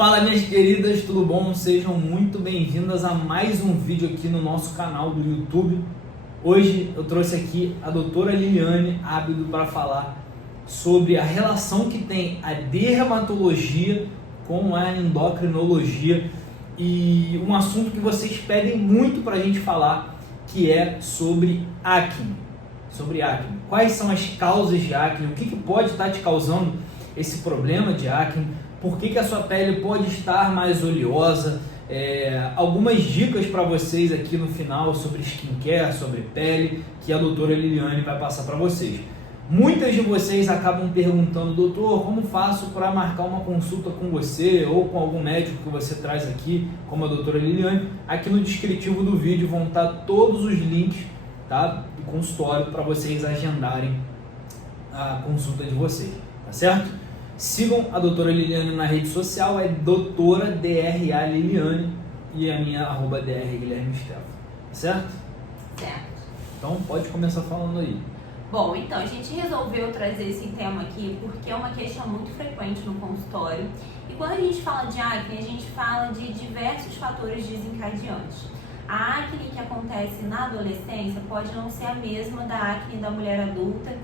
Fala, minhas queridas, tudo bom? Sejam muito bem-vindas a mais um vídeo aqui no nosso canal do YouTube. Hoje eu trouxe aqui a doutora Liliane Ábido para falar sobre a relação que tem a dermatologia com a endocrinologia e um assunto que vocês pedem muito para a gente falar, que é sobre acne. Quais são as causas de acne? O que pode estar te causando esse problema de acne? Por que a sua pele pode estar mais oleosa? Algumas dicas para vocês aqui no final sobre skincare, sobre pele, que a doutora Liliane vai passar para vocês. Muitas de vocês acabam perguntando: doutor, como faço para marcar uma consulta com você ou com algum médico que você traz aqui, como a doutora Liliane? Aqui no descritivo do vídeo vão estar todos os links, tá, do consultório para vocês agendarem a consulta de vocês, tá certo? Sigam a doutora Liliane na rede social, é doutora DRA Liliane, e a minha @DR Guilherme Stefano, certo? Certo. Então pode começar falando aí. Bom, então a gente resolveu trazer esse tema aqui porque é uma questão muito frequente no consultório. E quando a gente fala de acne, a gente fala de diversos fatores desencadeantes. A acne que acontece na adolescência pode não ser a mesma da acne da mulher adulta,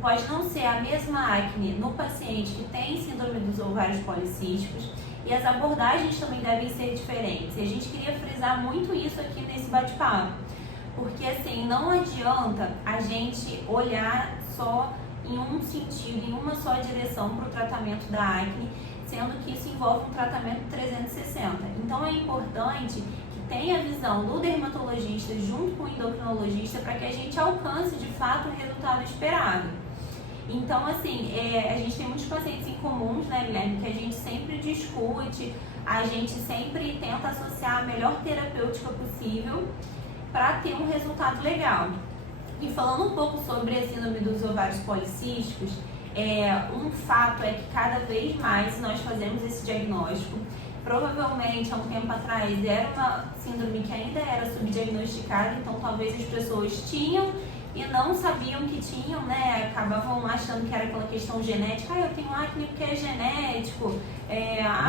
pode não ser a mesma acne no paciente que tem síndrome dos ovários policísticos, e as abordagens também devem ser diferentes. E a gente queria frisar muito isso aqui nesse bate-papo, porque assim, não adianta a gente olhar só em um sentido, em uma só direção para o tratamento da acne, sendo que isso envolve um tratamento 360. Então é importante tem a visão do dermatologista junto com o endocrinologista para que a gente alcance de fato o resultado esperado. Então, assim, a gente tem muitos pacientes em comuns, né, Guilherme, que a gente sempre discute, a gente sempre tenta associar a melhor terapêutica possível para ter um resultado legal. E falando um pouco sobre a síndrome dos ovários policísticos, um fato é que cada vez mais nós fazemos esse diagnóstico. Provavelmente, há um tempo atrás, era uma síndrome que ainda era subdiagnosticada, então talvez as pessoas tinham e não sabiam que tinham, né? Acabavam achando que era aquela questão genética. Eu tenho acne porque é genético.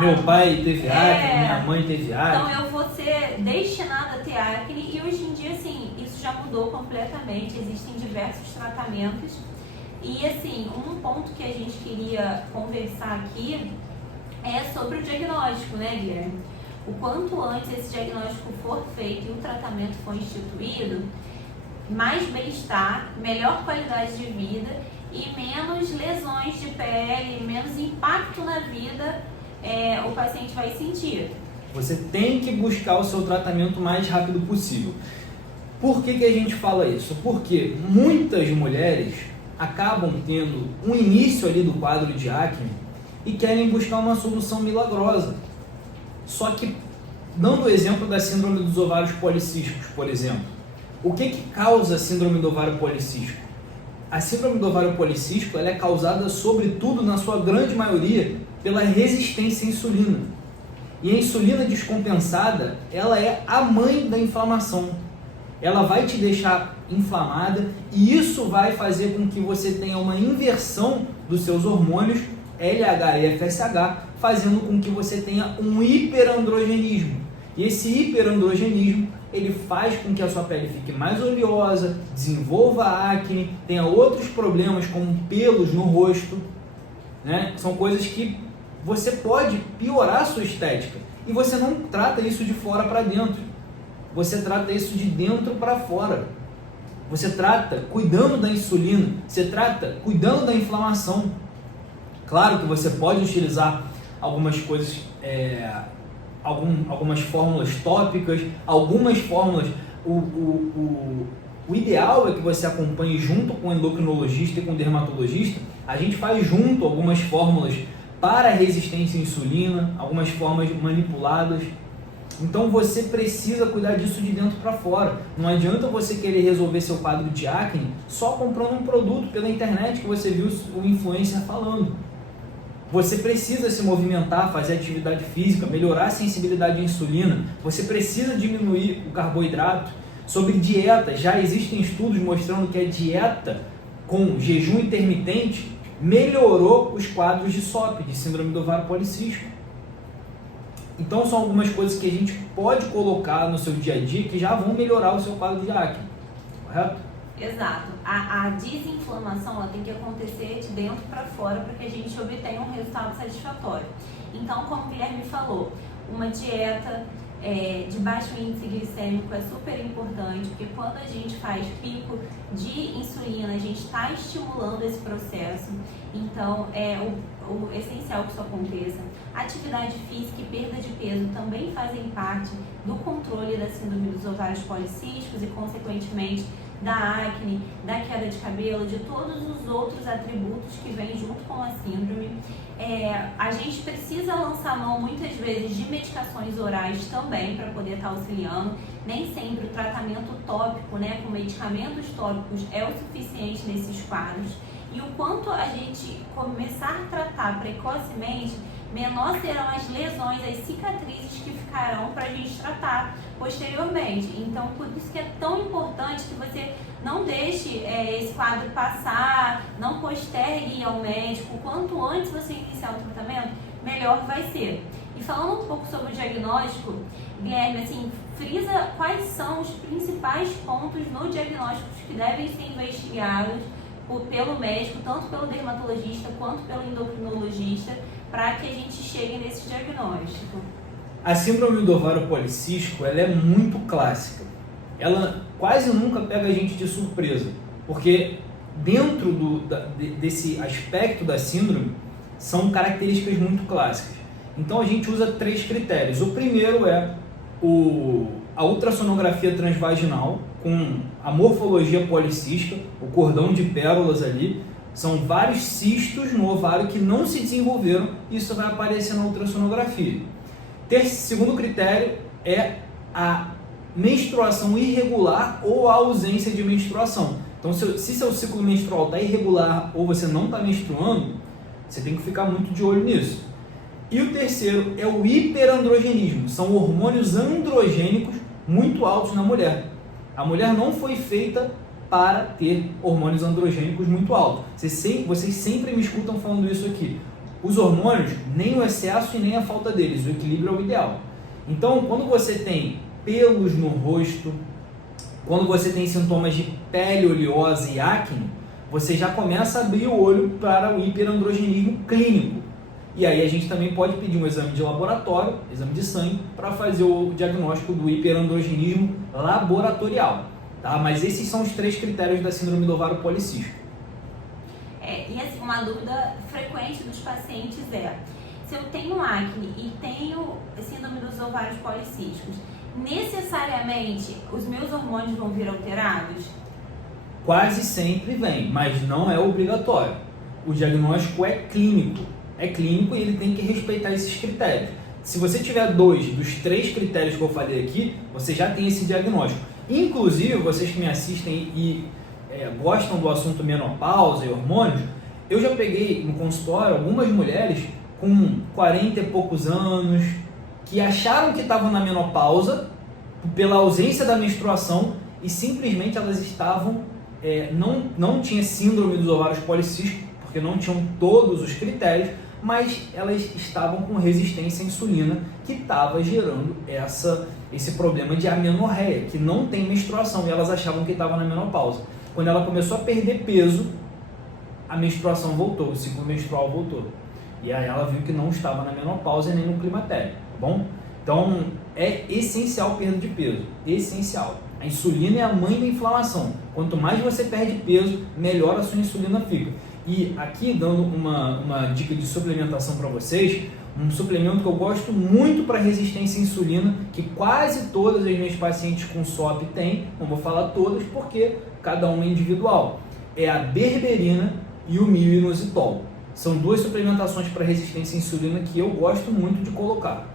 Meu pai teve acne, minha mãe teve acne. Então eu vou ser destinada a ter acne, e hoje em dia, assim, isso já mudou completamente. Existem diversos tratamentos. E, assim, um ponto que a gente queria conversar aqui é sobre o diagnóstico, né, Guilherme? O quanto antes esse diagnóstico for feito e o tratamento for instituído, mais bem-estar, melhor qualidade de vida e menos lesões de pele, menos impacto na vida o paciente vai sentir. Você tem que buscar o seu tratamento o mais rápido possível. Por que a gente fala isso? Porque muitas mulheres acabam tendo um início ali do quadro de acne e querem buscar uma solução milagrosa. Só que, dando o exemplo da síndrome dos ovários policísticos, por exemplo, o que causa a síndrome do ovário policístico? A síndrome do ovário policístico ela é causada, sobretudo, na sua grande maioria, pela resistência à insulina. E a insulina descompensada, ela é a mãe da inflamação. Ela vai te deixar inflamada e isso vai fazer com que você tenha uma inversão dos seus hormônios LH e FSH, fazendo com que você tenha um hiperandrogenismo. E esse hiperandrogenismo, ele faz com que a sua pele fique mais oleosa, desenvolva acne, tenha outros problemas como pelos no rosto, né? São coisas que você pode piorar a sua estética. E você não trata isso de fora para dentro. Você trata isso de dentro para fora. Você trata cuidando da insulina, você trata cuidando da inflamação. Claro que você pode utilizar algumas coisas, algumas fórmulas tópicas, algumas fórmulas. O ideal é que você acompanhe junto com o endocrinologista e com o dermatologista. A gente faz junto algumas fórmulas para resistência à insulina, algumas formas manipuladas. Então você precisa cuidar disso de dentro para fora. Não adianta você querer resolver seu quadro de acne só comprando um produto pela internet que você viu o influencer falando. Você precisa se movimentar, fazer atividade física, melhorar a sensibilidade à insulina. Você precisa diminuir o carboidrato. Sobre dieta, já existem estudos mostrando que a dieta com jejum intermitente melhorou os quadros de SOP, de síndrome do ovário policístico. Então são algumas coisas que a gente pode colocar no seu dia a dia que já vão melhorar o seu quadro de acne, correto? Exato. A desinflamação ela tem que acontecer de dentro para fora para que a gente obtenha um resultado satisfatório. Então, como o Guilherme falou, uma dieta de baixo índice glicêmico é super importante, porque quando a gente faz pico de insulina, a gente está estimulando esse processo, então é o essencial que isso aconteça. Atividade física e perda de peso também fazem parte do controle da síndrome dos ovários policísticos e, consequentemente, da acne, da queda de cabelo, de todos os outros atributos que vêm junto com a síndrome. A gente precisa lançar mão muitas vezes de medicações orais também para poder estar auxiliando. Nem sempre o tratamento tópico, com medicamentos tópicos é o suficiente nesses quadros. E o quanto a gente começar a tratar precocemente, menor serão as lesões, as cicatrizes que ficarão para a gente tratar posteriormente. Então, por isso que é tão importante que você não deixe esse quadro passar, não postergue ir ao médico. Quanto antes você iniciar o tratamento, melhor vai ser. E falando um pouco sobre o diagnóstico, Guilherme, frisa quais são os principais pontos no diagnóstico que devem ser investigados pelo médico, tanto pelo dermatologista quanto pelo endocrinologista, para que a gente chegue nesse diagnóstico. A síndrome do ovário policístico, ela é muito clássica. Ela quase nunca pega a gente de surpresa, porque dentro desse aspecto da síndrome são características muito clássicas. Então a gente usa 3 critérios. O primeiro é a ultrassonografia transvaginal com a morfologia policística, o cordão de pérolas ali. São vários cistos no ovário que não se desenvolveram e isso vai aparecer na ultrassonografia. Segundo critério é a menstruação irregular ou a ausência de menstruação. Então, se seu ciclo menstrual está irregular ou você não está menstruando, você tem que ficar muito de olho nisso. E o terceiro é o hiperandrogenismo. São hormônios androgênicos muito altos na mulher. A mulher não foi feita para ter hormônios androgênicos muito altos. Vocês sempre me escutam falando isso aqui. Os hormônios, nem o excesso e nem a falta deles, o equilíbrio é o ideal. Então, quando você tem pelos no rosto, quando você tem sintomas de pele oleosa e acne, você já começa a abrir o olho para o hiperandrogenismo clínico. E aí a gente também pode pedir um exame de laboratório, exame de sangue, para fazer o diagnóstico do hiperandrogenismo laboratorial. Tá? Mas esses são os 3 critérios da síndrome do ovário policístico. Uma dúvida frequente dos pacientes se eu tenho acne e tenho síndrome dos ovários policísticos, necessariamente os meus hormônios vão vir alterados? Quase sempre vem, mas não é obrigatório. O diagnóstico é clínico. É clínico e ele tem que respeitar esses critérios. Se você tiver 2 dos 3 critérios que eu falei aqui, você já tem esse diagnóstico. Inclusive, vocês que me assistem e gostam do assunto menopausa e hormônios, eu já peguei no consultório algumas mulheres com 40 e poucos anos que acharam que estavam na menopausa pela ausência da menstruação e simplesmente elas estavam, não tinha síndrome dos ovários policísticos, porque não tinham todos os critérios, mas elas estavam com resistência à insulina que estava gerando esse problema de amenorreia, que não tem menstruação, e elas achavam que estava na menopausa. Quando ela começou a perder peso, a menstruação voltou, o ciclo menstrual voltou. E aí ela viu que não estava na menopausa nem no climatério, tá bom? Então é essencial perda de peso, essencial. A insulina é a mãe da inflamação. Quanto mais você perde peso, melhor a sua insulina fica. E aqui, dando uma dica de suplementação para vocês, um suplemento que eu gosto muito para resistência à insulina, que quase todas as minhas pacientes com SOP têm, não vou falar todas porque cada uma é individual, é a berberina e o milho-inositol. São 2 suplementações para resistência à insulina que eu gosto muito de colocar.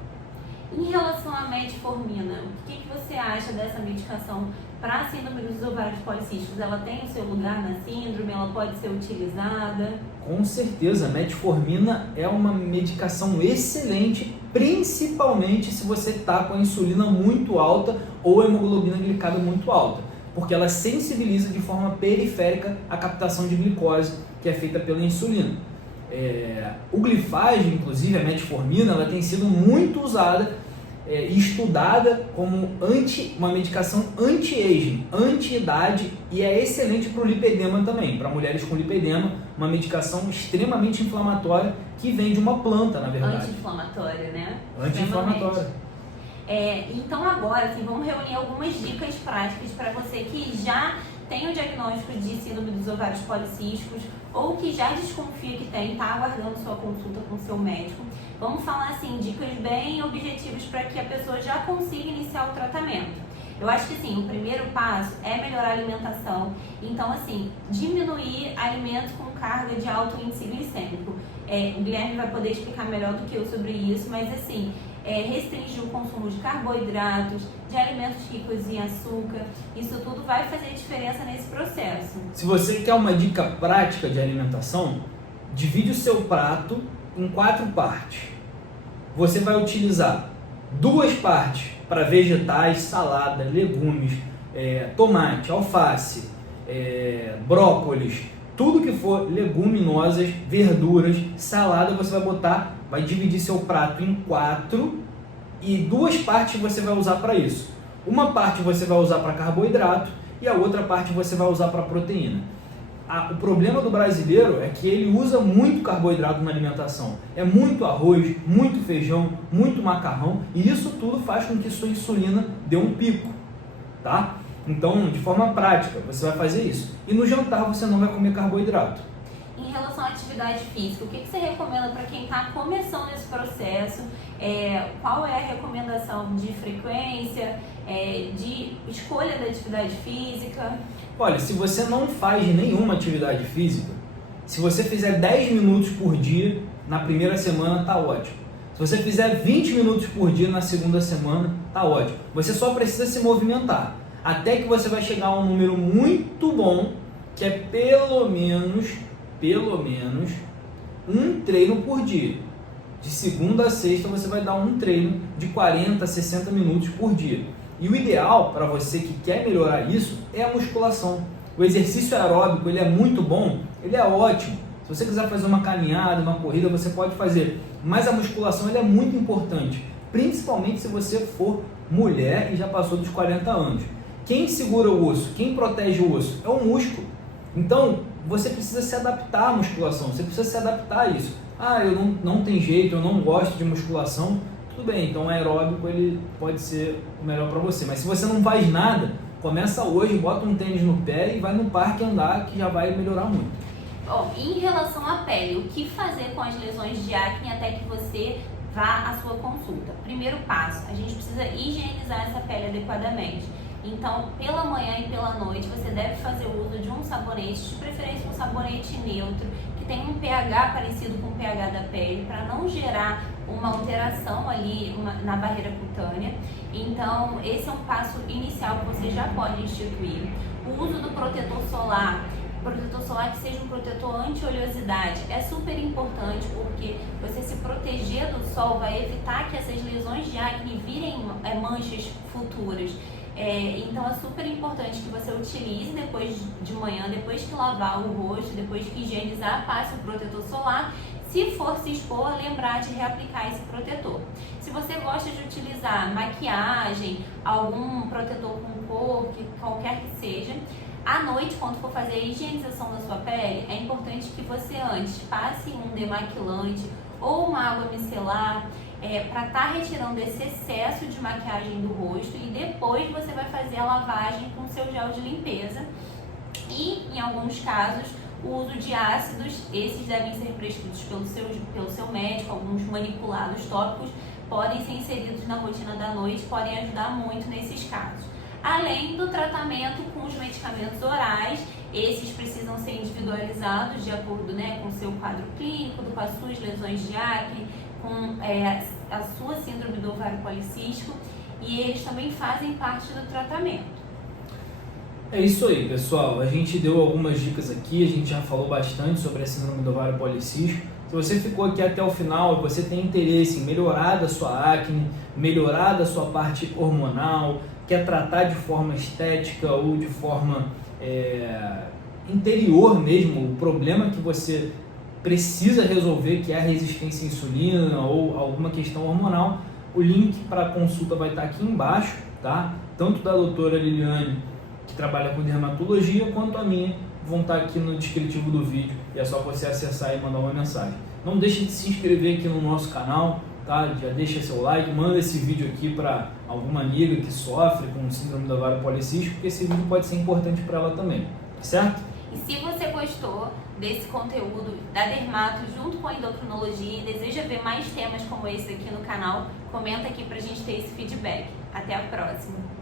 Em relação à metformina, o que você acha dessa medicação para a síndrome dos ovários policísticos? Ela tem o seu lugar na síndrome? Ela pode ser utilizada? Com certeza, a metformina é uma medicação excelente, principalmente se você está com a insulina muito alta ou a hemoglobina glicada muito alta, porque ela sensibiliza de forma periférica a captação de glicose que é feita pela insulina. O glifage, inclusive, a metformina, ela tem sido muito usada e estudada como uma medicação anti-aging, anti-idade, e é excelente para o lipedema também, para mulheres com lipedema, uma medicação extremamente inflamatória que vem de uma planta, na verdade. Anti-inflamatória, né? Anti-inflamatória. Então agora, assim, vamos reunir algumas dicas práticas para você que já tem o diagnóstico de síndrome dos ovários policísticos ou que já desconfia que tem, está aguardando sua consulta com seu médico. Vamos falar, assim, dicas bem objetivas para que a pessoa já consiga iniciar o tratamento. Eu acho que, assim, o primeiro passo é melhorar a alimentação. Então, assim, diminuir alimentos com carga de alto índice glicêmico. O Guilherme vai poder explicar melhor do que eu sobre isso, mas, assim, restringir o consumo de carboidratos, de alimentos ricos em açúcar. Isso tudo vai fazer diferença nesse processo. Se você quer uma dica prática de alimentação, divide o seu prato em 4 partes. Você vai utilizar 2 partes para vegetais, salada, legumes, tomate, alface, brócolis, tudo que for leguminosas, verduras, salada, você vai dividir seu prato em 4 e 2 partes você vai usar para isso. Uma parte você vai usar para carboidrato e a outra parte você vai usar para proteína. O problema do brasileiro é que ele usa muito carboidrato na alimentação. É muito arroz, muito feijão, muito macarrão, e isso tudo faz com que sua insulina dê um pico, tá? Então, de forma prática, você vai fazer isso. E no jantar você não vai comer carboidrato. Em relação à atividade física, o que você recomenda para quem está começando esse processo? Qual é a recomendação de frequência, de escolha da atividade física? Olha, se você não faz nenhuma atividade física, se você fizer 10 minutos por dia, na primeira semana tá ótimo. Se você fizer 20 minutos por dia na segunda semana, tá ótimo. Você só precisa se movimentar, até que você vai chegar a um número muito bom, que é pelo menos um treino por dia. De segunda a sexta você vai dar um treino de 40 a 60 minutos por dia. E o ideal para você que quer melhorar isso é a musculação. O exercício aeróbico, ele é muito bom, ele é ótimo. Se você quiser fazer uma caminhada, uma corrida, você pode fazer. Mas a musculação ele é muito importante, principalmente se você for mulher e já passou dos 40 anos. Quem segura o osso, quem protege o osso é o músculo. Então, você precisa se adaptar à musculação, você precisa se adaptar a isso. Eu não tem jeito, eu não gosto de musculação. Tudo bem, então o aeróbico ele pode ser o melhor para você. Mas se você não faz nada, começa hoje, bota um tênis no pé e vai no parque andar, que já vai melhorar muito. Bom, em relação à pele, o que fazer com as lesões de acne até que você vá à sua consulta? Primeiro passo, a gente precisa higienizar essa pele adequadamente. Então, pela manhã e pela noite, você deve fazer uso de um sabonete, de preferência um sabonete neutro, que tem um pH parecido com o pH da pele, para não gerar uma alteração ali na barreira cutânea. Então, esse é um passo inicial que você já pode instituir. O uso do protetor solar que seja um protetor anti-oleosidade, é super importante porque você se proteger do sol vai evitar que essas lesões de acne virem manchas futuras. Então é super importante que você utilize depois de manhã, depois que lavar o rosto, depois que higienizar, passe o protetor solar. Se for se expor, lembrar de reaplicar esse protetor. Se você gosta de utilizar maquiagem, algum protetor com cor, qualquer que seja, à noite, quando for fazer a higienização da sua pele, é importante que você antes passe um demaquilante ou uma água micelar, para estar retirando esse excesso de maquiagem do rosto, e depois você vai fazer a lavagem com seu gel de limpeza. E, em alguns casos, o uso de ácidos, esses devem ser prescritos pelo seu médico, alguns manipulados tópicos podem ser inseridos na rotina da noite, podem ajudar muito nesses casos. Além do tratamento com os medicamentos orais, esses precisam ser individualizados de acordo, com o seu quadro clínico, com as suas lesões de acne, com a sua síndrome do ovário policístico, e eles também fazem parte do tratamento. É isso aí, pessoal. A gente deu algumas dicas aqui, a gente já falou bastante sobre a síndrome do ovário policístico. Se você ficou aqui até o final e você tem interesse em melhorar da sua acne, melhorar da sua parte hormonal, quer tratar de forma estética ou de forma interior mesmo, o problema que você precisa resolver, que é a resistência à insulina ou alguma questão hormonal, o link para a consulta vai estar aqui embaixo, tá? Tanto da doutora Liliane, que trabalha com dermatologia, quanto a minha, vão estar aqui no descritivo do vídeo e é só você acessar e mandar uma mensagem. Não deixe de se inscrever aqui no nosso canal, tá? Já deixa seu like, manda esse vídeo aqui para alguma amiga que sofre com síndrome do ovário policístico, porque esse vídeo pode ser importante para ela também, certo? E se você gostou desse conteúdo da Dermato junto com a endocrinologia e deseja ver mais temas como esse aqui no canal, comenta aqui pra gente ter esse feedback. Até a próxima!